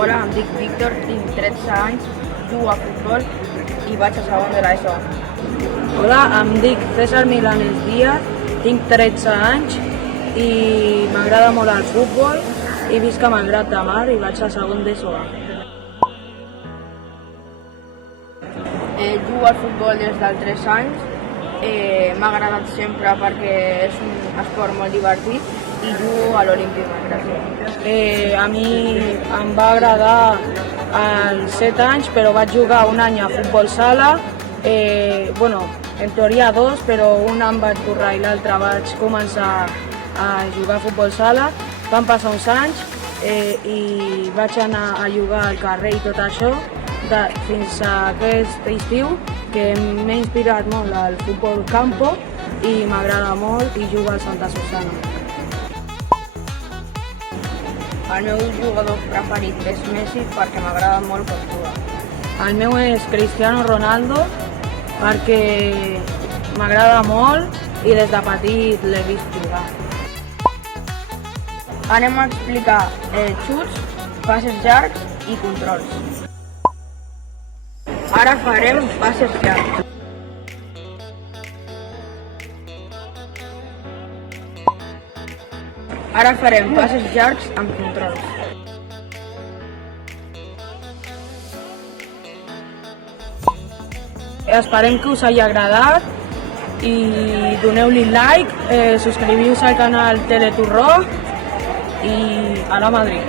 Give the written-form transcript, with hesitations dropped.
Hola, em dic Víctor, tinc 13 anys, jugo a futbol i vaig a segon de l'ESO. Hola, em dic César Milanes Díaz, tinc 13 anys i m'agrada molt el futbol i visc a Malgrat de Mar i vaig a segon d'ESO. Jugo al futbol des dels 3 anys, m'ha agradat sempre perquè és un esport molt divertit i jugo a l'Olímpic Manresa. A mi em va agradar als 7 anys, però vaig jugar un any a futbol sala, en teoria 2, però un em vaig currar i l'altre vaig començar a jugar a futbol sala. Van passar uns anys i vaig anar a jugar al carrer i tot això fins a aquest estiu, que m'he inspirat molt al futbol campo i m'agrada molt i jugo al Santa Susana. El meu jugador preferit és Messi perquè m'agrada molt com juga. El meu és Cristiano Ronaldo perquè m'agrada molt i des de petit l'he vist jugar. Anem a explicar xuts, passes llargs i controls. Ara farem passes llargs. Ara farem passes llargs amb controls. Esperem que us hagi agradat i doneu-li like, subscriviu-vos al canal Teleturró i a la Madrid.